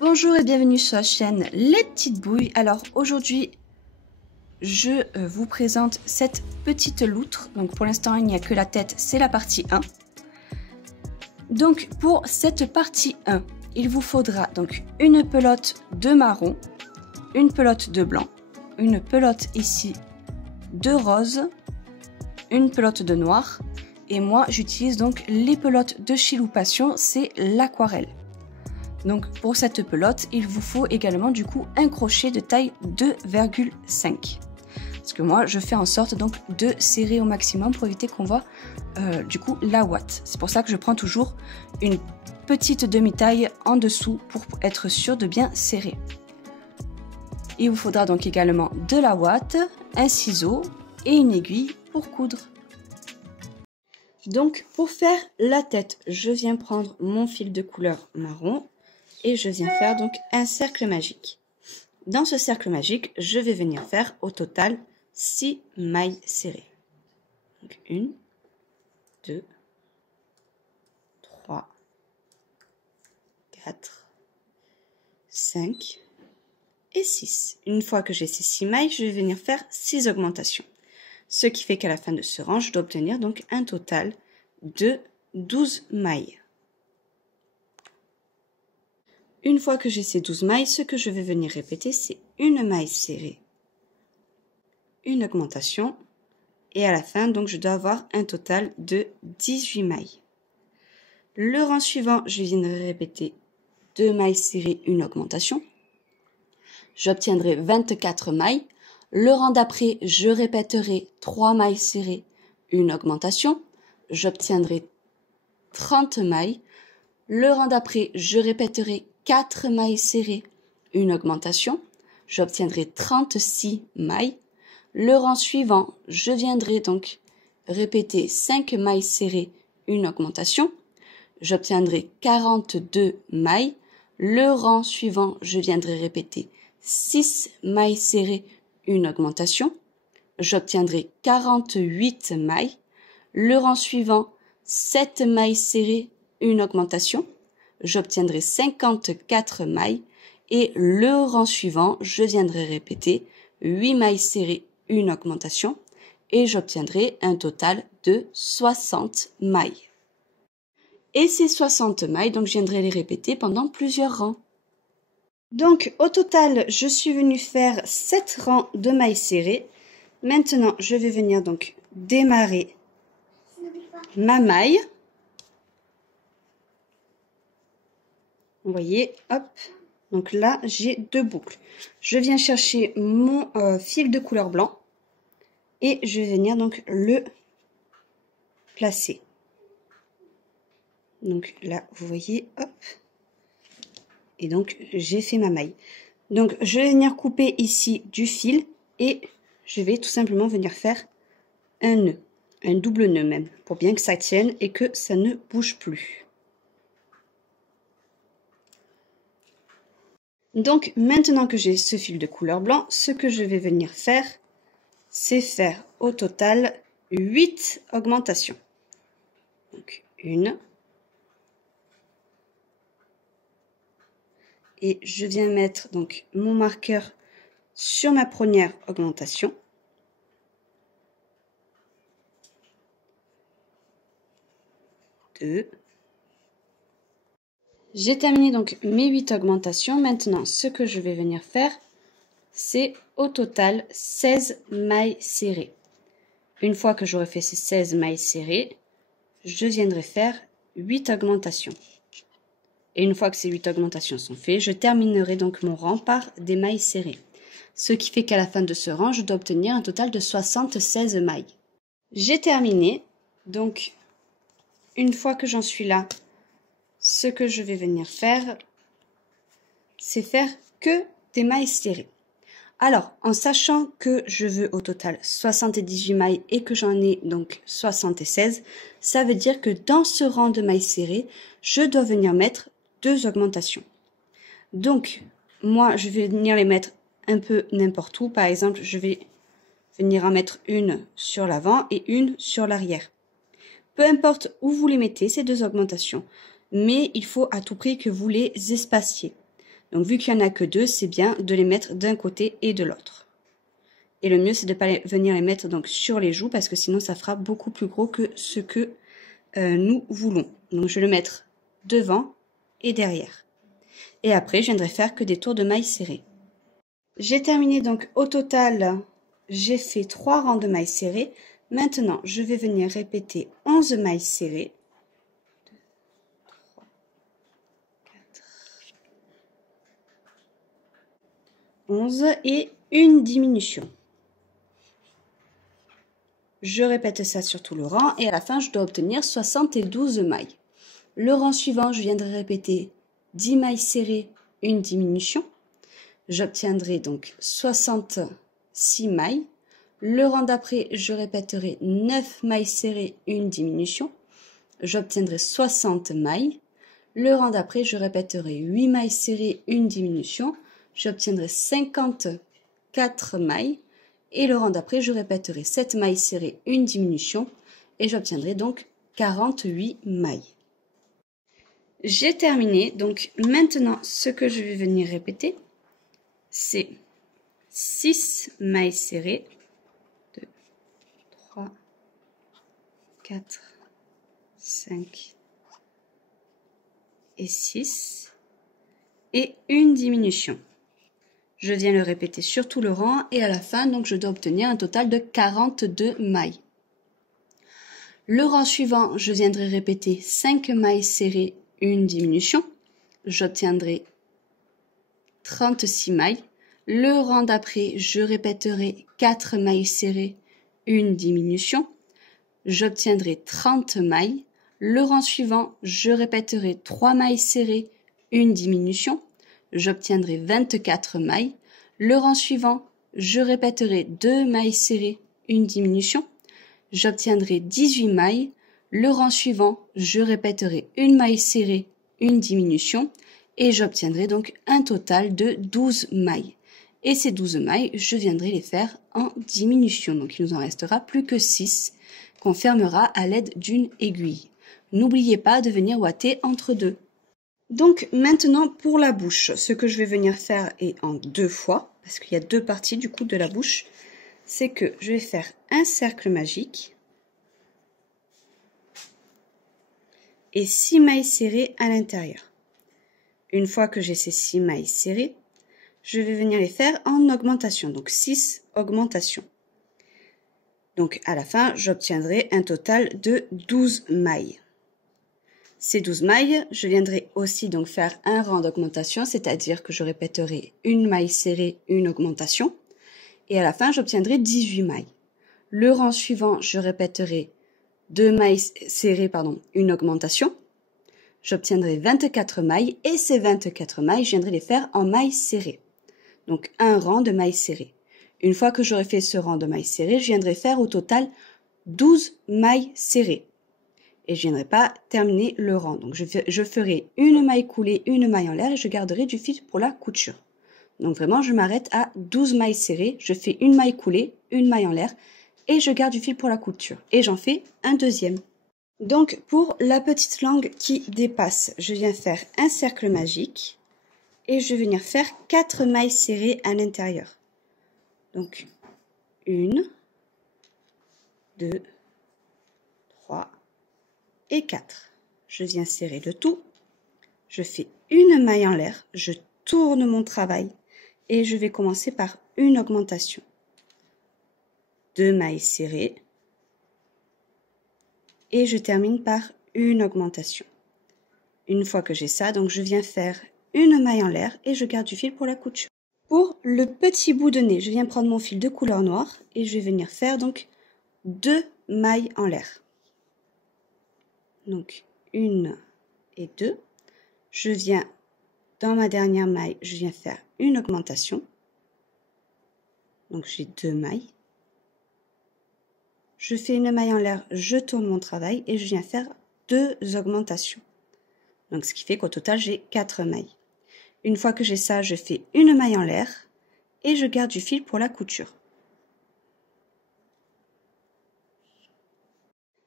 Bonjour et bienvenue sur la chaîne Les Petites Bouilles. Alors aujourd'hui je vous présente cette petite loutre. Donc pour l'instant il n'y a que la tête, c'est la partie 1. Donc pour cette partie 1, il vous faudra donc une pelote de marron, une pelote de blanc, une pelote ici de rose, une pelote de noir. Et moi j'utilise donc les pelotes de Chilou Passion, c'est l'aquarelle. Donc pour cette pelote, il vous faut également du coup un crochet de taille 2,5. Parce que moi je fais en sorte donc de serrer au maximum pour éviter qu'on voit du coup la ouate. C'est pour ça que je prends toujours une petite demi-taille en dessous pour être sûr de bien serrer. Il vous faudra donc également de la ouate, un ciseau et une aiguille pour coudre. Donc pour faire la tête, je viens prendre mon fil de couleur marron. Et je viens faire donc un cercle magique. Dans ce cercle magique, je vais venir faire au total 6 mailles serrées. Donc 1, 2, 3, 4, 5 et 6. Une fois que j'ai ces 6 mailles, je vais venir faire 6 augmentations. Ce qui fait qu'à la fin de ce rang, je dois obtenir donc un total de 12 mailles. Une fois que j'ai ces 12 mailles, ce que je vais venir répéter, c'est une maille serrée, une augmentation, et à la fin, donc, je dois avoir un total de 18 mailles. Le rang suivant, je viendrai répéter 2 mailles serrées, une augmentation. J'obtiendrai 24 mailles. Le rang d'après, je répéterai 3 mailles serrées, une augmentation. J'obtiendrai 30 mailles. Le rang d'après, je répéterai 4 mailles serrées, une augmentation, j'obtiendrai 36 mailles. Le rang suivant, je viendrai donc répéter 5 mailles serrées, une augmentation, j'obtiendrai 42 mailles. Le rang suivant, je viendrai répéter 6 mailles serrées, une augmentation, j'obtiendrai 48 mailles. Le rang suivant, 7 mailles serrées, une augmentation, j'obtiendrai 54 mailles et le rang suivant, je viendrai répéter 8 mailles serrées, une augmentation et j'obtiendrai un total de 60 mailles. Et ces 60 mailles, donc je viendrai les répéter pendant plusieurs rangs. Donc au total, je suis venue faire 7 rangs de mailles serrées. Maintenant, je vais venir donc démarrer ma maille. Vous voyez, hop, donc là j'ai 2 boucles. Je viens chercher mon fil de couleur blanc et je vais venir donc le placer. Donc là, vous voyez, hop, et donc j'ai fait ma maille. Donc je vais venir couper ici du fil et je vais tout simplement venir faire un nœud, un double nœud même, pour bien que ça tienne et que ça ne bouge plus. Donc maintenant que j'ai ce fil de couleur blanc, ce que je vais venir faire, c'est faire au total 8 augmentations. Donc 1. Et je viens mettre donc mon marqueur sur ma première augmentation. 2. J'ai terminé donc mes 8 augmentations. Maintenant, ce que je vais venir faire, c'est au total 16 mailles serrées. Une fois que j'aurai fait ces 16 mailles serrées, je viendrai faire 8 augmentations. Et une fois que ces 8 augmentations sont faites, je terminerai donc mon rang par des mailles serrées. Ce qui fait qu'à la fin de ce rang, je dois obtenir un total de 76 mailles. J'ai terminé. Donc, une fois que j'en suis là, ce que je vais venir faire, c'est faire que des mailles serrées. Alors, en sachant que je veux au total 78 mailles et que j'en ai donc 76, ça veut dire que dans ce rang de mailles serrées, je dois venir mettre 2 augmentations. Donc, moi, je vais venir les mettre un peu n'importe où. Par exemple, je vais venir en mettre une sur l'avant et une sur l'arrière. Peu importe où vous les mettez, ces 2 augmentations, mais il faut à tout prix que vous les espaciez. Donc vu qu'il n'y en a que 2, c'est bien de les mettre d'un côté et de l'autre. Et le mieux, c'est de ne pas venir les mettre donc sur les joues parce que sinon, ça fera beaucoup plus gros que ce que nous voulons. Donc, je vais le mettre devant et derrière. Et après, je viendrai faire que des tours de mailles serrées. J'ai terminé donc au total, j'ai fait 3 rangs de mailles serrées. Maintenant, je vais venir répéter 11 mailles serrées. 2, 3, 4, 11 et une diminution. Je répète ça sur tout le rang et à la fin, je dois obtenir 72 mailles. Le rang suivant, je viendrai répéter 10 mailles serrées, une diminution. J'obtiendrai donc 66 mailles. Le rang d'après, je répéterai 9 mailles serrées, une diminution. J'obtiendrai 60 mailles. Le rang d'après, je répéterai 8 mailles serrées, une diminution. J'obtiendrai 54 mailles. Et le rang d'après, je répéterai 7 mailles serrées, une diminution. Et j'obtiendrai donc 48 mailles. J'ai terminé. Donc maintenant, ce que je vais venir répéter, c'est 6 mailles serrées. 2, 3, 4, 5 et 6. Et une diminution. Je viens le répéter sur tout le rang et à la fin, donc je dois obtenir un total de 42 mailles. Le rang suivant, je viendrai répéter 5 mailles serrées, une diminution. J'obtiendrai 36 mailles. Le rang d'après, je répéterai 4 mailles serrées, une diminution. J'obtiendrai 30 mailles. Le rang suivant, je répéterai 3 mailles serrées, une diminution. J'obtiendrai 24 mailles. Le rang suivant, je répéterai 2 mailles serrées, une diminution. J'obtiendrai 18 mailles. Le rang suivant, je répéterai une maille serrée, une diminution. Et j'obtiendrai donc un total de 12 mailles. Et ces 12 mailles, je viendrai les faire en diminution. Donc il nous en restera plus que 6 qu'on fermera à l'aide d'une aiguille. N'oubliez pas de venir ouater entre deux. Donc maintenant pour la bouche, ce que je vais venir faire est en 2 fois, parce qu'il y a 2 parties du coup de la bouche, c'est que je vais faire un cercle magique et 6 mailles serrées à l'intérieur. Une fois que j'ai ces 6 mailles serrées, je vais venir les faire en augmentation, donc 6 augmentations. Donc à la fin, j'obtiendrai un total de 12 mailles. Ces 12 mailles, je viendrai aussi donc faire un rang d'augmentation, c'est-à-dire que je répéterai une maille serrée, une augmentation. Et à la fin, j'obtiendrai 18 mailles. Le rang suivant, je répéterai 2 mailles serrées, une augmentation. J'obtiendrai 24 mailles et ces 24 mailles, je viendrai les faire en mailles serrées. Donc un rang de mailles serrées. Une fois que j'aurai fait ce rang de mailles serrées, je viendrai faire au total 12 mailles serrées. Et je ne viendrai pas terminer le rang. Donc je ferai une maille coulée, une maille en l'air et je garderai du fil pour la couture. Donc vraiment, je m'arrête à 12 mailles serrées, je fais une maille coulée, une maille en l'air et je garde du fil pour la couture. Et j'en fais un deuxième. Donc pour la petite langue qui dépasse, je viens faire un cercle magique et je vais venir faire 4 mailles serrées à l'intérieur. Donc 1, 2, 3 et 4. Je viens serrer le tout. Je fais une maille en l'air, je tourne mon travail et je vais commencer par une augmentation. 2 mailles serrées et je termine par une augmentation. Une fois que j'ai ça, donc je viens faire une maille en l'air et je garde du fil pour la couture. Pour le petit bout de nez, je viens prendre mon fil de couleur noire et je vais venir faire donc 2 mailles en l'air. Donc 1 et 2. Je viens dans ma dernière maille, je viens faire une augmentation. Donc j'ai 2 mailles. Je fais une maille en l'air, je tourne mon travail et je viens faire 2 augmentations. Donc ce qui fait qu'au total j'ai 4 mailles. Une fois que j'ai ça, je fais une maille en l'air et je garde du fil pour la couture.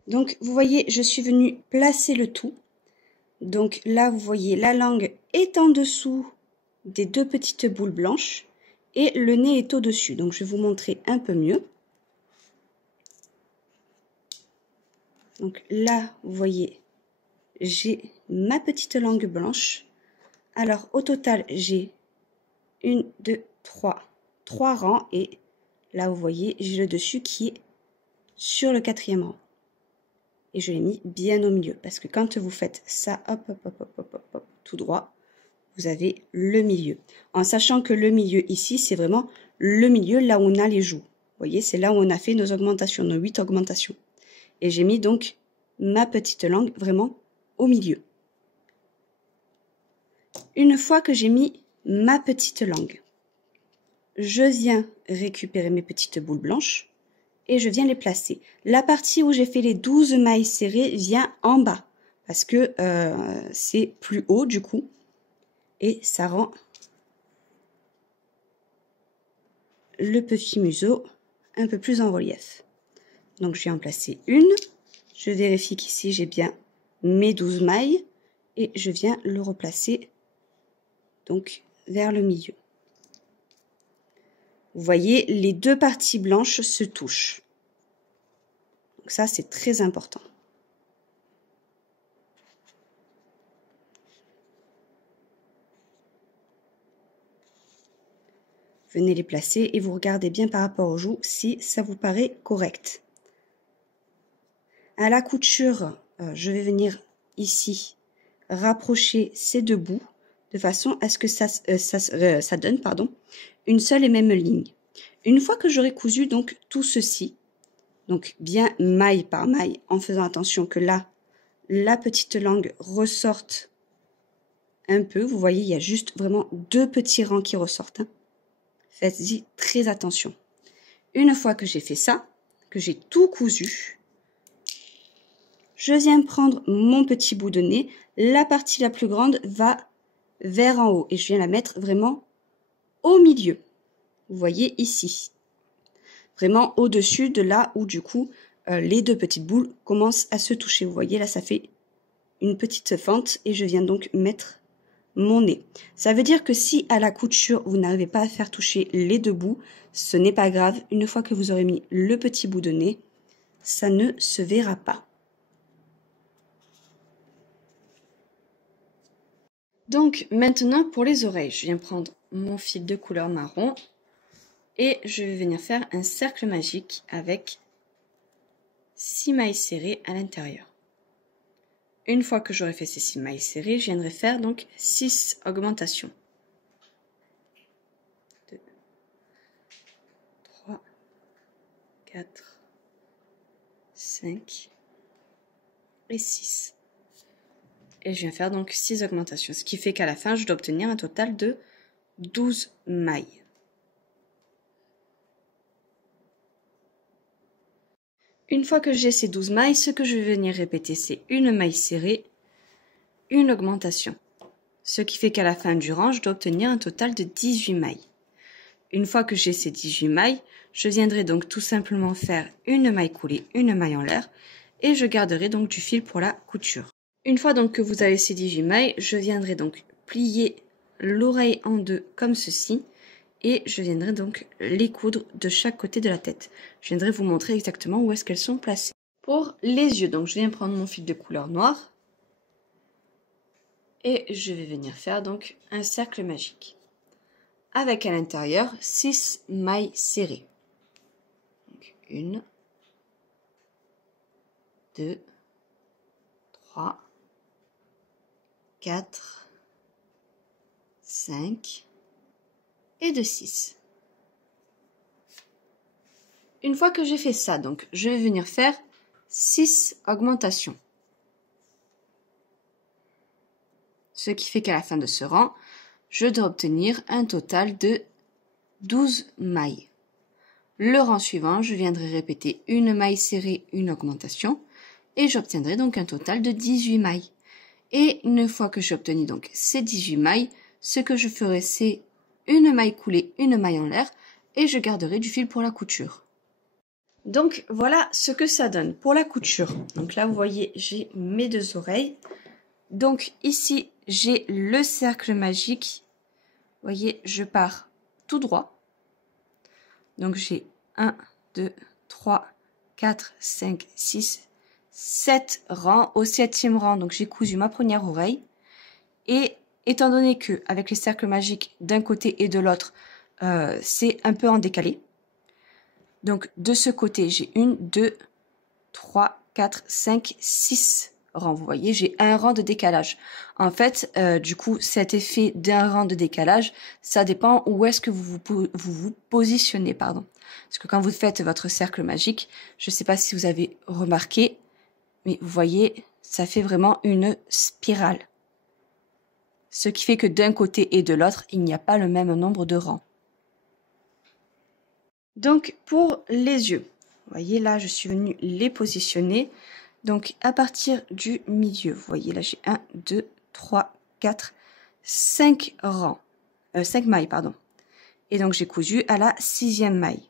Donc vous voyez, je suis venue placer le tout. Donc là, vous voyez, la langue est en dessous des 2 petites boules blanches et le nez est au-dessus. Donc, je vais vous montrer un peu mieux. Donc là, vous voyez, j'ai ma petite langue blanche. Alors, au total, j'ai 1, 2, 3 rangs et là, vous voyez, j'ai le dessus qui est sur le 4e rang. Et je l'ai mis bien au milieu parce que quand vous faites ça, hop, hop, hop, hop, hop, hop, hop, tout droit, vous avez le milieu. En sachant que le milieu ici, c'est vraiment le milieu là où on a les joues. Vous voyez, c'est là où on a fait nos augmentations, nos 8 augmentations. Et j'ai mis donc ma petite langue vraiment au milieu. Une fois que j'ai mis ma petite langue, je viens récupérer mes petites boules blanches et je viens les placer. La partie où j'ai fait les 12 mailles serrées vient en bas parce que c'est plus haut du coup et ça rend le petit museau un peu plus en relief. Donc je viens en placer une, je vérifie qu'ici j'ai bien mes 12 mailles et je viens le replacer donc vers le milieu. Vous voyez, les 2 parties blanches se touchent. Donc ça, c'est très important. Venez les placer et vous regardez bien par rapport aux joues si ça vous paraît correct. À la couture, je vais venir ici rapprocher ces 2 bouts de façon à ce que ça donne une seule et même ligne. Une fois que j'aurai cousu donc tout ceci, donc bien maille par maille, en faisant attention que là, la petite langue ressorte un peu. Vous voyez, il y a juste vraiment 2 petits rangs qui ressortent. Hein. Faites-y très attention. Une fois que j'ai fait ça, que j'ai tout cousu, je viens prendre mon petit bout de nez. La partie la plus grande va vers en haut et je viens la mettre vraiment au milieu. Vous voyez ici. Vraiment au-dessus de là où du coup les 2 petites boules commencent à se toucher. Vous voyez là, ça fait une petite fente et je viens donc mettre mon nez. Ça veut dire que si à la couture vous n'arrivez pas à faire toucher les 2 bouts, ce n'est pas grave. Une fois que vous aurez mis le petit bout de nez, ça ne se verra pas. Donc maintenant pour les oreilles, je viens prendre mon fil de couleur marron et je vais venir faire un cercle magique avec 6 mailles serrées à l'intérieur. Une fois que j'aurai fait ces 6 mailles serrées, je viendrai faire donc 6 augmentations. 2, 3, 4, 5 et 6. Et je viens faire donc 6 augmentations, ce qui fait qu'à la fin, je dois obtenir un total de 12 mailles. Une fois que j'ai ces 12 mailles, ce que je vais venir répéter, c'est une maille serrée, une augmentation. Ce qui fait qu'à la fin du rang, je dois obtenir un total de 18 mailles. Une fois que j'ai ces 18 mailles, je viendrai donc tout simplement faire une maille coulée, une maille en l'air, et je garderai donc du fil pour la couture. Une fois donc que vous avez ces 18 mailles, je viendrai donc plier l'oreille en 2 comme ceci, et je viendrai donc les coudre de chaque côté de la tête. Je viendrai vous montrer exactement où est-ce qu'elles sont placées. Pour les yeux, donc je viens prendre mon fil de couleur noire et je vais venir faire donc un cercle magique avec à l'intérieur 6 mailles serrées. Donc 1, 2, 3, 4, 5 et de 6. Une fois que j'ai fait ça, donc je vais venir faire 6 augmentations. Ce qui fait qu'à la fin de ce rang, je dois obtenir un total de 12 mailles. Le rang suivant, je viendrai répéter une maille serrée, une augmentation, et j'obtiendrai donc un total de 18 mailles. Et une fois que j'ai obtenu donc ces 18 mailles, ce que je ferai, c'est une maille coulée, une maille en l'air, et je garderai du fil pour la couture. Donc voilà ce que ça donne pour la couture. Donc là vous voyez j'ai mes 2 oreilles. Donc ici j'ai le cercle magique voyez, je pars tout droit. Donc j'ai 1, 2, 3, 4, 5, 6, 7 rangs. Au 7e rang, donc j'ai cousu ma première oreille. Et étant donné que avec les cercles magiques d'un côté et de l'autre, c'est un peu en décalé. Donc de ce côté, j'ai 1, 2, 3, 4, 5, 6 rangs. Vous voyez, j'ai un rang de décalage. En fait, du coup, cet effet d'un rang de décalage, ça dépend où est-ce que vous vous positionnez, pardon. Parce que quand vous faites votre cercle magique, je ne sais pas si vous avez remarqué, mais vous voyez, ça fait vraiment une spirale. Ce qui fait que d'un côté et de l'autre, il n'y a pas le même nombre de rangs. Donc, pour les yeux, vous voyez, là, je suis venue les positionner. Donc, à partir du milieu, vous voyez, là, j'ai 1, 2, 3, 4, 5 rangs. 5 mailles, pardon. Et donc, j'ai cousu à la 6e maille.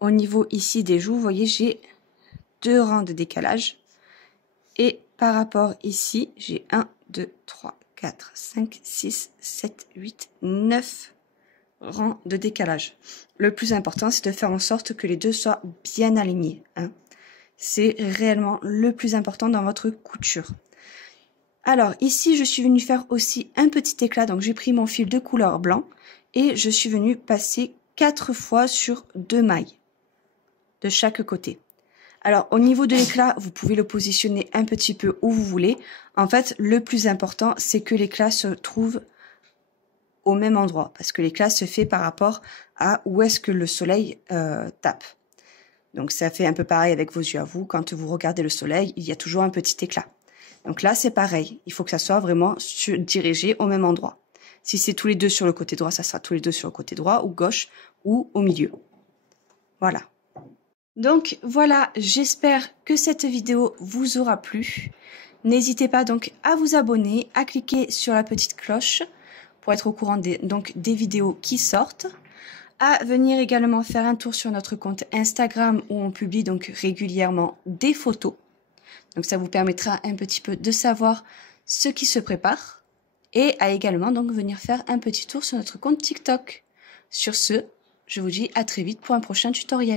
Au niveau ici des joues, vous voyez, j'ai 2 rangs de décalage. Et par rapport ici, j'ai 1, 2, 3, 4, 5, 6, 7, 8, 9 rangs de décalage. Le plus important, c'est de faire en sorte que les deux soient bien alignés. Hein. C'est réellement le plus important dans votre couture. Alors ici, je suis venue faire aussi un petit éclat. Donc j'ai pris mon fil de couleur blanc et je suis venue passer 4 fois sur 2 mailles de chaque côté. Alors au niveau de l'éclat, vous pouvez le positionner un petit peu où vous voulez. En fait, le plus important, c'est que l'éclat se trouve au même endroit parce que l'éclat se fait par rapport à où est-ce que le soleil tape. Donc ça fait un peu pareil avec vos yeux à vous. Quand vous regardez le soleil, il y a toujours un petit éclat. Donc là, c'est pareil. Il faut que ça soit vraiment dirigé au même endroit. Si c'est tous les deux sur le côté droit, ça sera tous les deux sur le côté droit ou gauche ou au milieu. Voilà. Donc voilà, j'espère que cette vidéo vous aura plu. N'hésitez pas donc à vous abonner, à cliquer sur la petite cloche pour être au courant des vidéos qui sortent. À venir également faire un tour sur notre compte Instagram où on publie donc régulièrement des photos. Donc ça vous permettra un petit peu de savoir ce qui se prépare. Et à également donc venir faire un petit tour sur notre compte TikTok. Sur ce, je vous dis à très vite pour un prochain tutoriel.